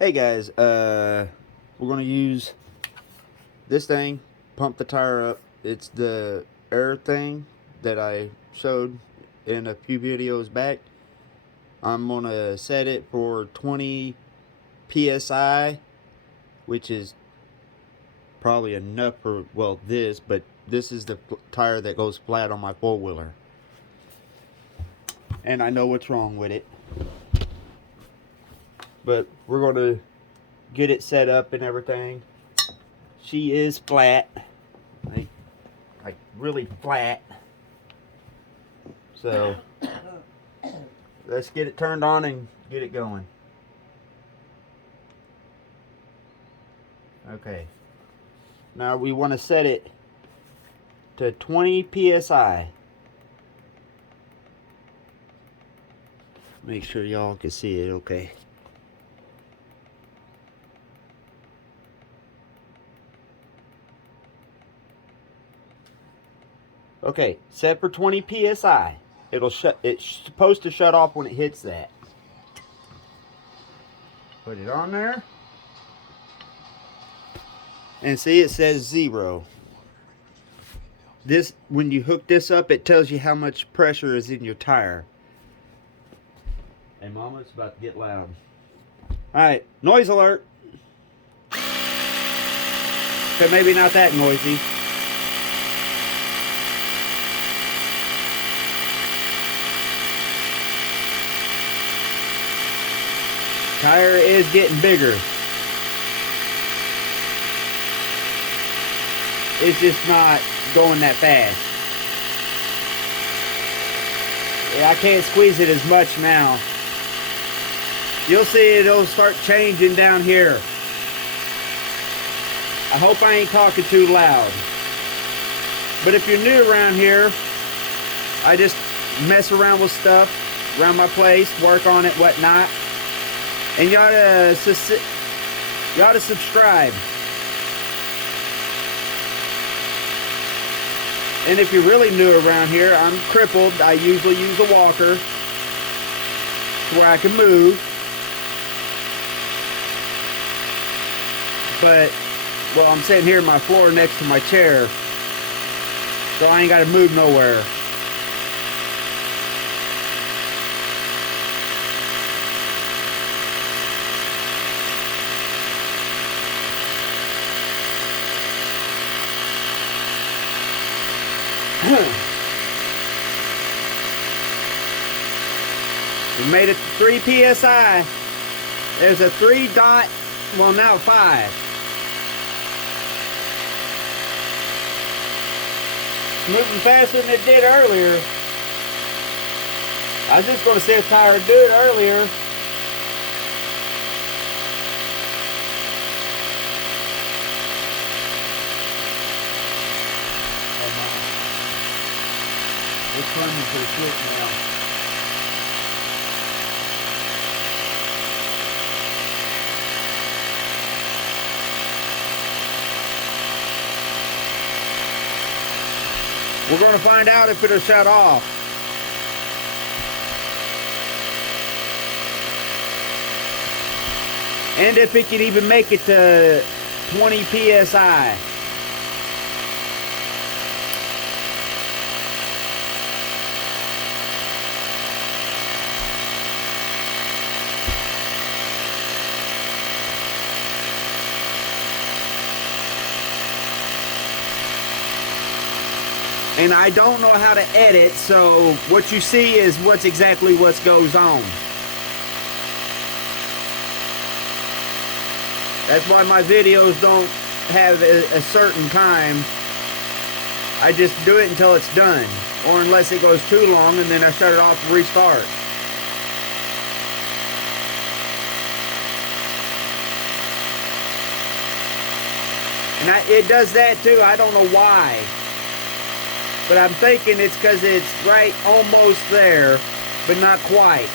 Hey guys, we're gonna use this thing, pump the tire up. It's the air thing that I showed in a few videos back. I'm gonna set it for 20 psi, which is probably enough for, well, this, but this is the tire that goes flat on my four-wheeler. And I know what's wrong with it. But we're gonna get it set up and everything. She is flat, like really flat. So let's get it turned on and get it going. Okay. Now we want to set it to 20 psi. Make sure y'all can see it okay. Okay, set for 20 psi. It'll shut. It's supposed to shut off when it hits that. Put it on there. And see, it says 0. This, when you hook this up, it tells you how much pressure is in your tire. Hey, Mama, it's about to get loud. Alright, noise alert. Okay, maybe not that noisy. Tire is getting bigger. It's just not going that fast. Yeah, I can't squeeze it as much now. You'll see it'll start changing down here. I hope I ain't talking too loud. But if you're new around here, I just mess around with stuff around my place, work on it, whatnot. And you ought to subscribe. And if you're really new around here, I'm crippled. I usually use a walker to where I can move. But, well, I'm sitting here on my floor next to my chair, so I ain't got to move nowhere. We made it to 3 psi. There's a 3 dot, well now 5. Moving faster than it did earlier. I was just going to see if tire would do it earlier. It's running to the flip now. We're going to find out if it'll shut off. And if it can even make it to 20 psi. And I don't know how to edit, so what you see is what's exactly what goes on. That's why my videos don't have a certain time. I just do it until it's done, or unless it goes too long, and then I shut it off and restart. And it does that too. I don't know why. But I'm thinking it's because it's right almost there, but not quite.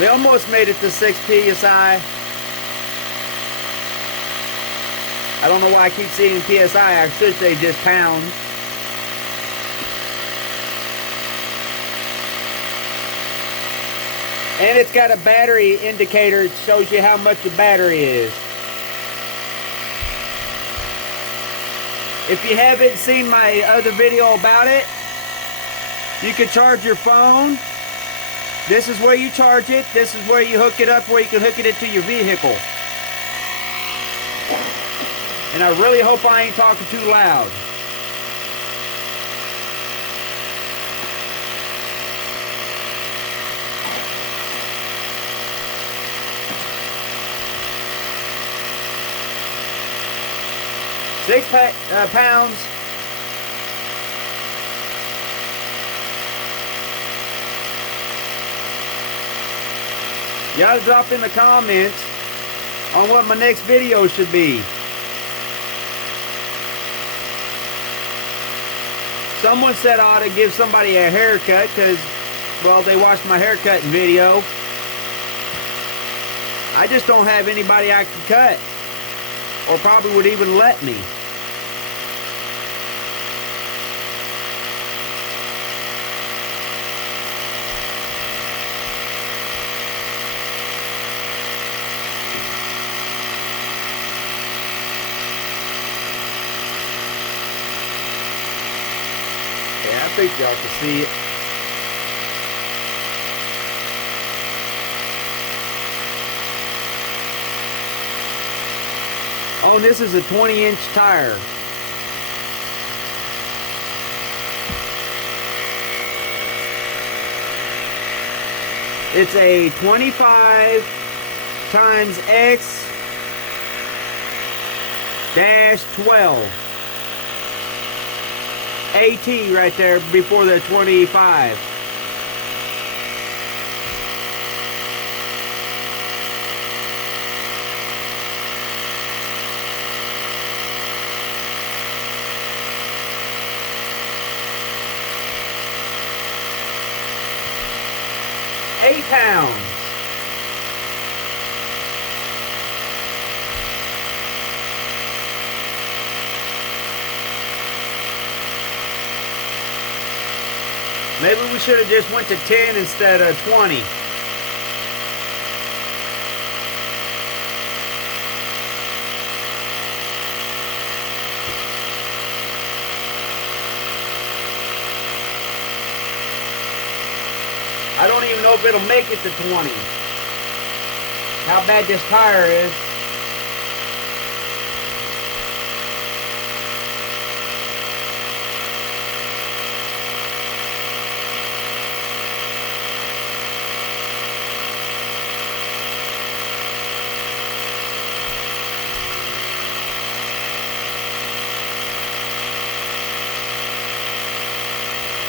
We almost made it to 6 psi. I don't know why I keep seeing psi. I should say just pounds. And it's got a battery indicator. It shows you how much the battery is. If you haven't seen my other video about it, you can charge your phone. This is where you charge it. This is where you hook it up, where you can hook it into your vehicle. And I really hope I ain't talking too loud. £6 Y'all drop in the comments on what my next video should be. Someone said I ought to give somebody a haircut because, well, they watched my haircutting video. I just don't have anybody I can cut, or probably would even let me. Yeah, I think y'all can see it. Oh, and this is a 20-inch tire. It's a 25 times X-12. AT right there before the 25. £8. Maybe we should have just went to 10 instead of 20. I don't even know if it'll make it to 20. How bad this tire is.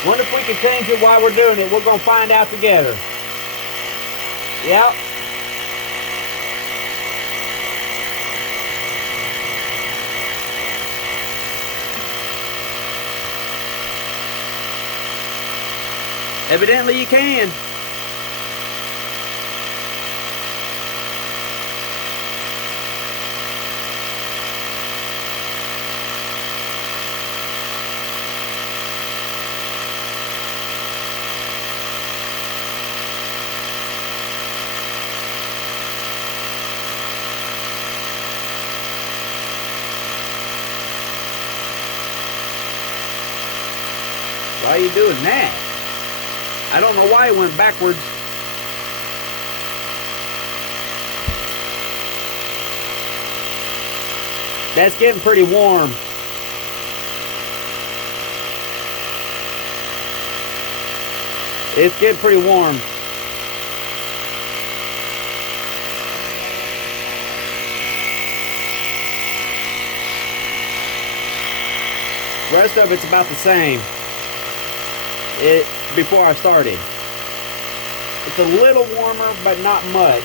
Wonder if we can change it while we're doing it. We're going to find out together. Yep. Evidently you can. Why are you doing that? I don't know why it went backwards. That's getting pretty warm. It's getting pretty warm. The rest of it's about the same. Before I started. It's a little warmer, but not much.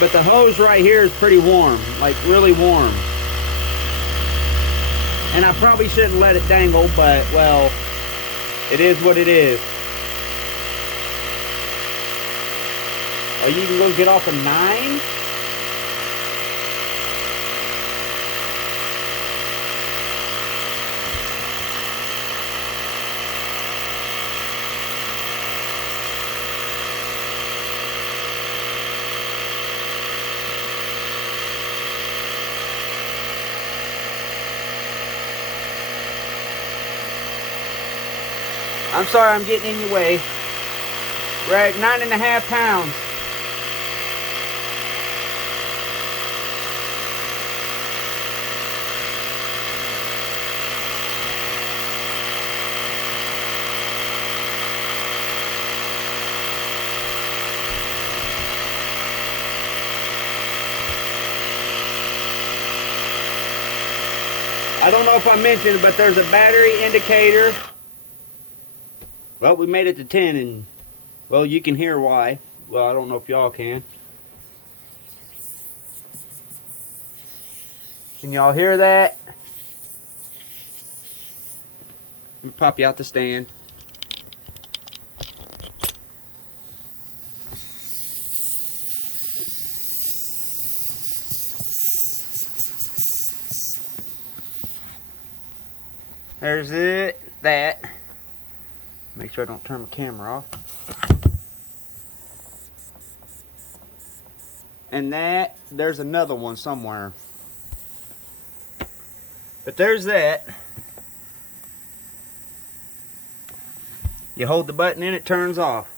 But the hose right here is pretty warm, like really warm. And I probably shouldn't let it dangle, but well, it is what it is. Are you even gonna get off a 9? I'm sorry I'm getting in your way. We're at 9.5 pounds. I don't know if I mentioned, but there's a battery indicator. Well, we made it to 10, and well, you can hear why. Well, I don't know if y'all can. Can y'all hear that? Let me pop you out the stand. There's it. That. Make sure I don't turn my camera off. And that, there's another one somewhere. But there's that. You hold the button and it turns off.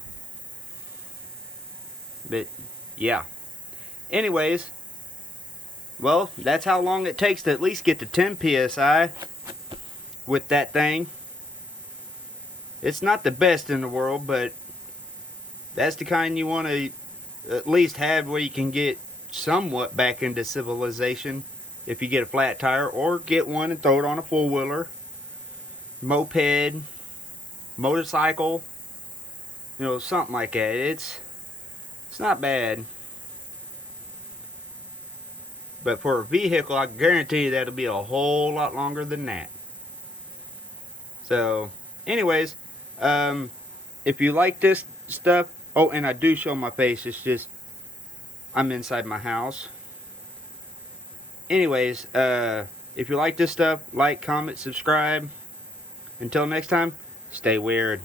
But, yeah. Anyways, well, that's how long it takes to at least get to 10 PSI with that thing. It's not the best in the world, but that's the kind you want to at least have where you can get somewhat back into civilization if you get a flat tire, or get one and throw it on a four-wheeler, moped, motorcycle, you know, something like that. It's not bad. But for a vehicle, I guarantee you that'll be a whole lot longer than that. So, anyways, if you like this stuff, oh, and I do show my face, it's just I'm inside my house. Anyways, if you like this stuff, like, comment, subscribe. Until next time, stay weird.